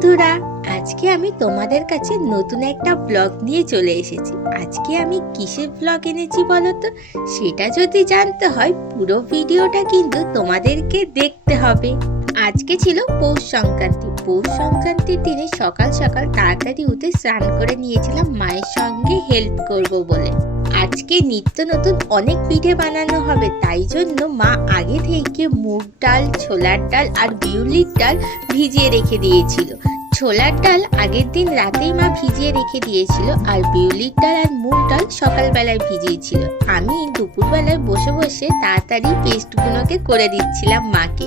বন্ধুরা, আজকে আমি তোমাদের কাছে নতুন একটা ব্লগ নিয়ে চলে এসেছি। আজকে আমি কিসের ব্লগ এনেছি বলো তো সেটা যদি জানতে হয়, পুরো ভিডিওটা কিন্তু তোমাদেরকে দেখতে হবে। আজকে ছিল পৌষ সংক্রান্তি। পৌষ সংক্রান্তির দিনে সকাল সকাল তাড়াতাড়ি উঠে স্নান করে নিয়েছিলাম, মায়ের সঙ্গে হেল্প করব বলে। আজকে নিত্য নতুন অনেক পিঠে বানানো হবে, তাই জন্য মা আগে থেকে মুগ ডাল, ছোলার ডাল আর বিউলির ডাল ভিজিয়ে রেখে দিয়েছিল। ছোলার ডাল আগের দিন রাতেই মা ভিজিয়ে রেখে দিয়েছিল আর বিউলির ডাল আর মুগ ডাল সকালবেলায় ভিজিয়েছিল। আমি দুপুরবেলায় বসে বসে তাড়াতাড়ি পেস্টগুলোকে করে দিচ্ছিলাম মাকে।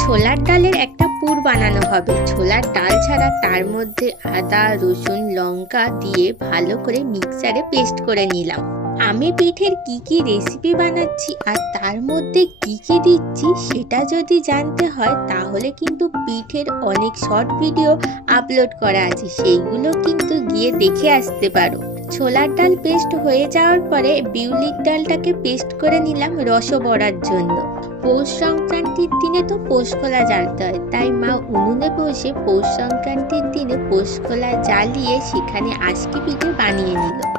ছোলার ডালের একটা পুর বানানো হবে। ছোলার ডাল ছাড়া তার মধ্যে আদা, রসুন, লঙ্কা দিয়ে ভালো করে মিক্সারে পেস্ট করে নিলাম। আমি পিঠের কি কি রেসিপি বানাচ্ছি আর তার মধ্যে কি কি দিচ্ছি সেটা যদি জানতে হয় তাহলে কিন্তু পিঠের অনেক শর্ট ভিডিও আপলোড করা আছে। সেইগুলো কিন্তু গিয়ে দেখে আসতে পারো। ছোলার ডাল পেস্ট হয়ে যাওয়ার পরে বিউলির ডালটাকে পেস্ট করে নিলাম রস বড়ার জন্য। পৌষ সংক্রান্তির দিনে তো পৌষ কলা জ্বালতে হয়, তাই মা উনুনে বসে পৌষ সংক্রান্তির দিনে পৌষ কলা জ্বালিয়ে সেখানে আজকে পিঠে বানিয়ে নিল।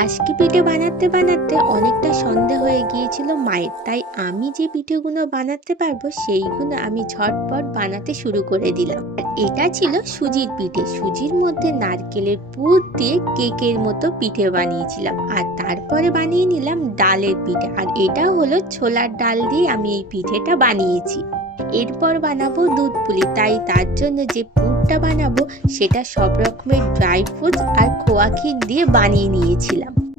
আজকে পিঠে বানাতে বানাতে অনেকটা সন্দেহ হয়ে গিয়েছিল মায়ের। তাই আমি যে পিঠেগুলো বানাতে পারব সেইগুলো আমি ঝটপট বানাতে শুরু করে দিলাম। এটা ছিল সুজির পিঠে। সুজির মধ্যে নারকেলের পুর দিয়ে কেকের মতো পিঠে বানিয়েছিলাম। আর তারপরে বানিয়ে নিলাম ডালের পিঠে। আর এটা হলো ছোলার ডাল দিয়ে আমি এই পিঠেটা বানিয়েছি। এরপর বানাবো দুধ পুলি। তাই তার জন্য যে পুরটা বানাবো, সেটা সব রকমের ড্রাই ফ্রুটস আর খোয়া ক্ষীর দিয়ে বানিয়ে নিয়েছিলাম।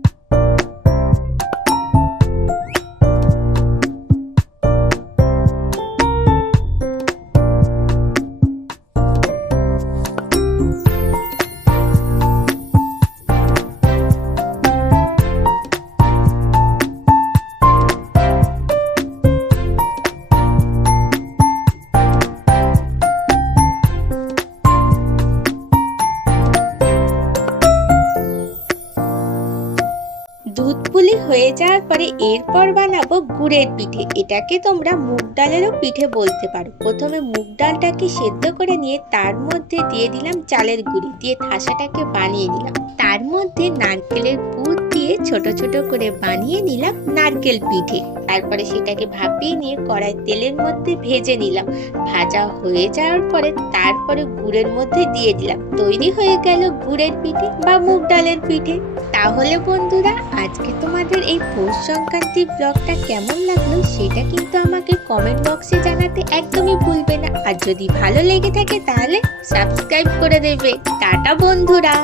দুধ পুলি হয়ে যাওয়ার পরে এরপর বানাবো গুড়ের পিঠে। এটাকে তোমরা মুগ ডালেরও পিঠে বলতে পারো। প্রথমে মুগ ডালটাকে সেদ্ধ করে নিয়ে তার মধ্যে দিয়ে দিলাম চালের গুঁড়ি। দিয়ে ঠাসাটাকে বানিয়ে নিলাম। তার মধ্যে নারকেলের পুর দিয়ে ছোট ছোট করে বানিয়ে নিলাম নারকেল পিঠে। তারপরে সেটাকে ভাপিয়ে নিয়ে কড়াই তেলের মধ্যে ভেজে নিলাম। ভাজা হয়ে যাওয়ার পরে তারপরে গুড়ের মধ্যে দিয়ে দিলাম। তৈরি হয়ে গেল গুড়ের পিঠে বা মুগ ডালের পিঠে। তাহলে বন্ধুরা, আজকে তোমাদের এই পৌষ সংক্রান্তির ব্লগটা কেমন লাগল সেটা কিন্তু আমাকে কমেন্ট বক্সে জানাতে একদমই ভুলবে না। আর যদি ভালো লেগে থাকে তাহলে সাবস্ক্রাইব করে দেবে। টাটা বন্ধুরা!